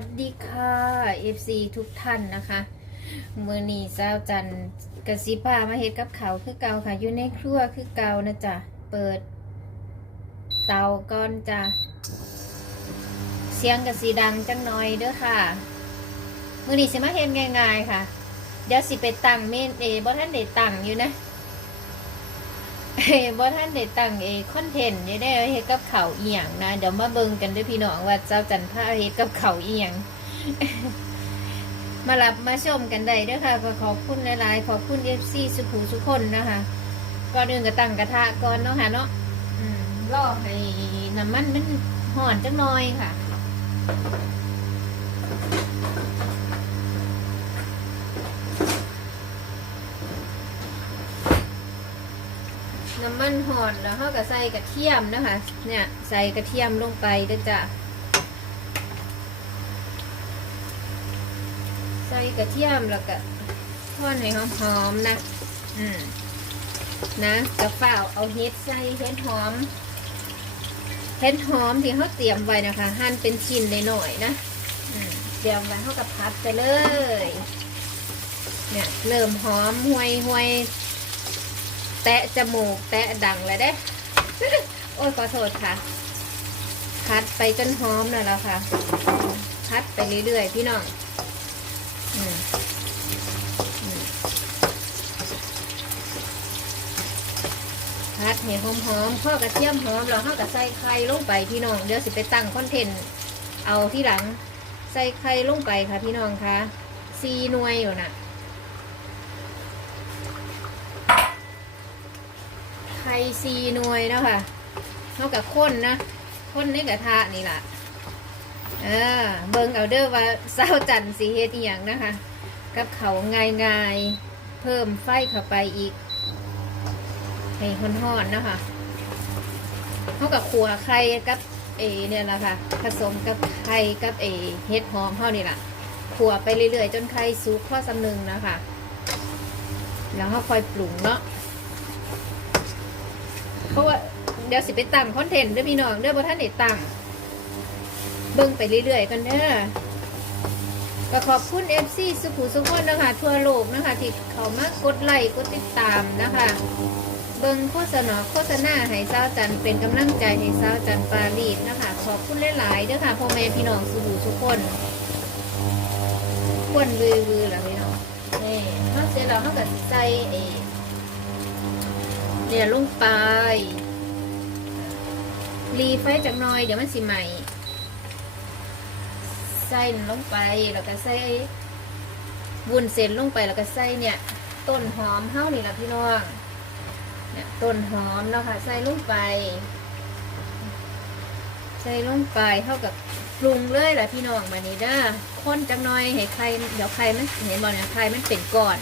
วัสดีค่ะ FC ทุกท่านนะคะมือนีเจ้าจันกสิพามาเฮ็ดกับเขาคือเก่าค่ะ อยู่ในครัวคือเก่านะจ๊ะ เปิด เตาก่อนจ้ะ เสียงกสีดังจังหน่อยเด้อค่ะ มือนีสิมาเฮ็ดง่ายๆค่ะ เดี๋ยวสิไปตั้งเมนเอบ่ท่านได้ตั้งอยู่นะ เอ้บ่ท่านได้ตั้งเอคอนเทนต์นี่ได้เฮ็ดกับเขาวอีหยังนะ เดี๋ยวมาเบิ่งกันด้วยพี่น้องว่าเจ้าจันทราเฮ็ดกับเขาวอีหยังมารับมาชมกันได้ด้อค่ะขอบคุณหลายๆขอบคุณ FC สุภูสุคนนะคะก่อนอื่นก็ตั้งกระทะก่อนเนาะค่ะเนาะอืมรอให้น้ำมันมันห่อนจังหน่อยค่ะ น้ำมันหอนแล้วเขาก็ใส่กระเทียมนะคะ เนี่ยใส่กระเทียมลงไปเด้วยจ้ะใส่กระเทียมแล้วก็ทอดให้หอมๆนะ อืมนะกระเฝ้าเอาเฮ็ดใส่เฮ็ดหอมเฮ็ดหอมที่เขาเตรียมไว้นะคะ หั่นเป็นชิ้นหน่อยๆนะเตรียมไว้เขากับพัดไปเลย เนี่ยเริ่มหอมห่วยห่วย ตะจมูก แตะดังเลยเด้ โอ้ยขอโทษค่ะ พัดไปจนหอมนั่นแหละค่ะ พัดไปเรื่อยๆพี่น้องพัดให้หอมๆพ่อกระเทียมหอมแล้วเขาก็ใส่ไข่ลงไปพี่น้อง เดี๋ยวสิไปตั้งคอนเทนต์เอาที่หลัง ใส่ไข่ลงไปค่ะพี่น้องคะซีนวยอยู่น่ะ ข่ซีหน่วยเนาะค่ะเท่ากับข้นนะข้นในกระทะนี่แหละเออเบิ่งเอาเด้อว่าเศร้าจันสีเฮ็ดอีหยังนะคะ กับเขาง่ายๆ เพิ่มไฟเข้าไปอีก ให้ฮ้อนๆนะคะเท่ากับขัวไข่กับเอเนี่ยแหละค่ะ ผสมกับไข่กับเอเฮ็ดหอมเท่านี่ล่ะขัวไปเรื่อยๆ จนไข่สุกข้อสำนึงนะคะ แล้วเขาค่อยปรุงเนาะ ราะว่าเดี๋ยวสิไปตั้งคอนเทนต์ด้วยพี่น้องเด้วยบ่ท่านได้ตั้งเบิ่งไปเรื่อยๆกันเด้อก็ขอบคุณ FC สุขุสุขคนนะคะ ทั่วโลกนะคะ ที่เขามากดไลค์กดติดตามนะคะ เบิ่งโฆษณาโฆษณาให้สาวจันเป็นกำลังใจให้สาวจันปารีสนะคะ ขอบคุณหลายๆเด้อค่ะพ่อแม่พี่น้องสุขุสุขคนควนวือวือๆล่ะพี่น้องนี่เขาเสร็จแล้วเขาก็สิใส่เอ เนี่ยลงไป รีไฟจากหน้อยเดี๋ยวมันสิใหม่ ใส่ลงไปแล้วก็ใส่วุ้นเส้นลงไปแล้วก็ใส่เนี่ย ต้นหอมเฮ้านี่ละพี่น้องเนี่ยต้นหอมเนาะค่ะใส่ลงไป ใส่ลงไปเท่ากับปรุงเลยแหละพี่น้องมานี่เด้อข้นจังหน่อยให้ไข่เดี๋ยวไข่มันเห็นบ่เนี่ยไข่มันเป็นก้อน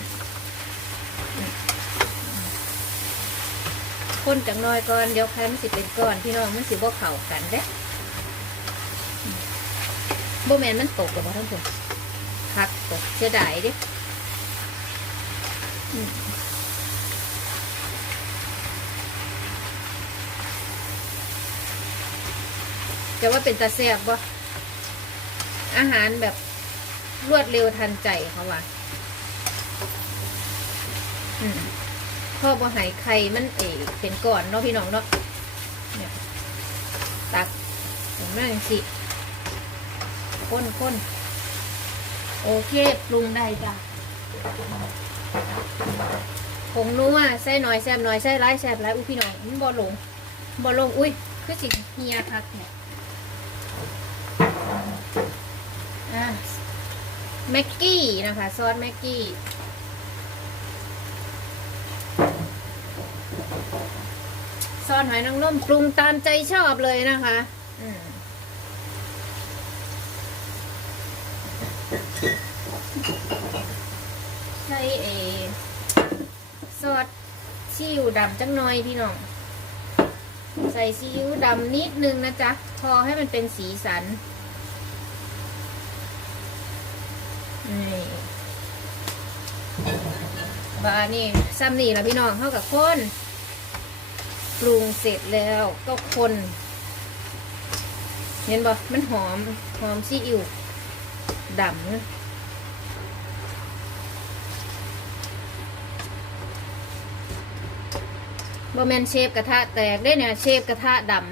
คนจังน้อยก่อนเดี๋ยวใครมันสิเป็นก้อนพี่น้องมันสิบ่เข้ากันเด้บ่แมนมันตกกับบ่ทั้งคนคักตกเสียดายดิจะว่าเป็นตาแซ่บบ่อาหารแบบรวดเร็วทันใจเขาว่าอืม พ่อบ่หายไข่มันเอกเป็นก่อนเนาะพี่น้องเนาะเนี่ยตักเห็นไหมสิข้นข้นโอเคปรุงได้จ้ะผงนัวใส่หน่อยแซ่บหน่อยใส่ร้ายแซ่บร้ายอุ้ยพี่น้องมันบ่ลงบ่ลงอุ้ยคือสิเฮียคักเนี่ยอะแม็กกี้นะคะซอสแม็กกี้ ซอสหอยนางรมปรุงตามใจชอบเลยนะคะใส่เอซอสซีอิ๊วดำจังหน่อยพี่น้อง ใส่ซีอิ๊วดำนิดนึงนะจ๊ะ พอให้มันเป็นสีสันนี่บานี่ซ้ำนี่ละพี่น้องเข้ากับคน ปรุงเสร็จแล้วก็คน เห็นบ่มันหอม หอมซีอิ๊วดำนะบแมนเชฟกระทะแตกได้เนี่ยเชฟกระทะดำ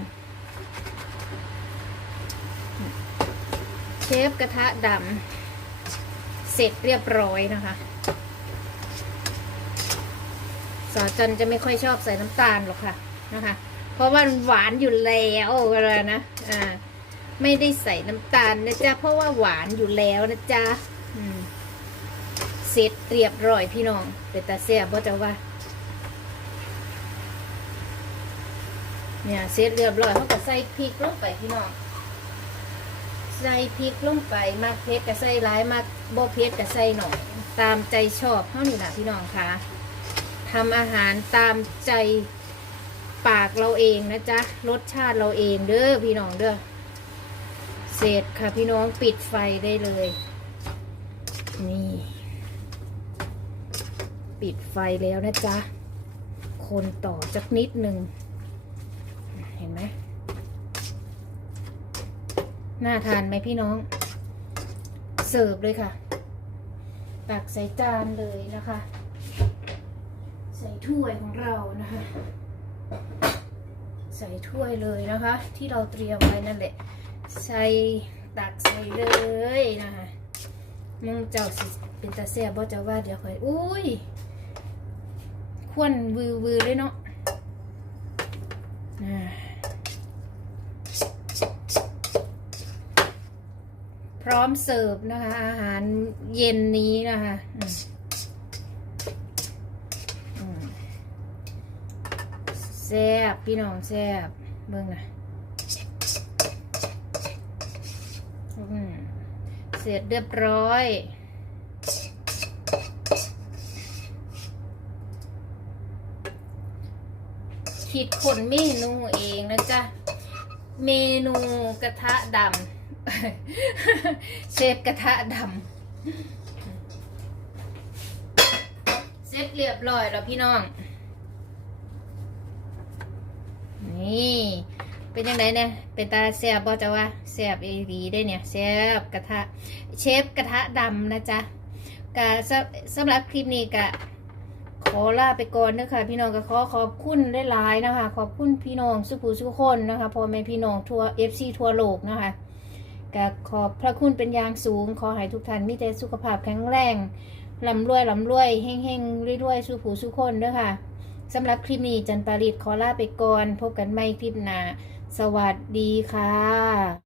เชฟกระทะดำเสร็จเรียบร้อยนะคะสาวจันจะไม่ค่อยชอบใส่น้ำตาลหรอกค่ะ นะคะ เพราะว่ามันหวานอยู่แล้วอะไรนะอ่าไม่ได้ใส่น้ำตาลนะจ๊ะเพราะว่าหวานอยู่แล้วนะจ๊ะเสร็จเรียบร้อยพี่น้องเป็นตาเสียบบ่จะว่า เนี่ยเสร็จเรียบร้อยเขาก็ใส่พริกลงไปพี่น้องใส่พริกลงไปมากเผ็ดก็ใส่ร้ายมากบ่เผ็ดก็ใส่หน่อย ตามใจชอบเท่านี้นะพี่น้องคะทำอาหารตามใจ ปากเราเองนะจ๊ะ รสชาติเราเองเด้อพี่น้องเด้อ เสร็จค่ะพี่น้องปิดไฟได้เลย นี่ ปิดไฟแล้วนะจ๊ะ คนต่อจักนิดหนึ่ง เห็นไหม น่าทานไหมพี่น้อง เสิร์ฟเลยค่ะ ตักใส่จานเลยนะคะ ใส่ถ้วยของเรานะคะ ใส่ถ้วยเลยนะคะ ที่เราเตรียมไว้นั่นแหละ ใส่ตักใส่เลยนะคะมึงเจ้าสิเป็นตาแซ่บบ่เจ้าว่าเดี๋ยวค่อยอุ้ยควนวือวือเลยเนาะพร้อมเสิร์ฟนะคะ อาหารเย็นนี้นะคะอืมอืมแซ่บพี่น้องแซ่บเบิ่งนะเสร็จเรียบร้อยคิดคนเมนูเองนะจ๊ะ เมนูกระทะดำเชฟกระทะดำเสร็จเรียบร้อยแล้วพี่น้อง นี่เป็นยังไงเนี่ยเป็นตาแซบบ่จะว่าแซบเอดีได้เนี่ยแซบกระทะเชฟกระทะดำนะจ๊ะกะสำสำหรับคลิปนี้กะขอลาไปก่อนนะคะพี่น้องก็ขอขอบคุณได้หลายนะคะ ขอบคุณพี่น้องสุภูสุคนนะคะพ่อแม่พี่น้องทัวเอฟซีทัวโลกนะคะก็ขอบพระคุณเป็นอย่างสูง ขอให้ทุกท่านมีแต่สุขภาพแข็งแรงลำรวยลำรวยเฮงเฮงๆรวยๆสุภูสุคนด้อค่ะ สำหรับคลิปนี้จันปาริดขอลาไปก่อน พบกันใหม่คลิปหน้า สวัสดีค่ะ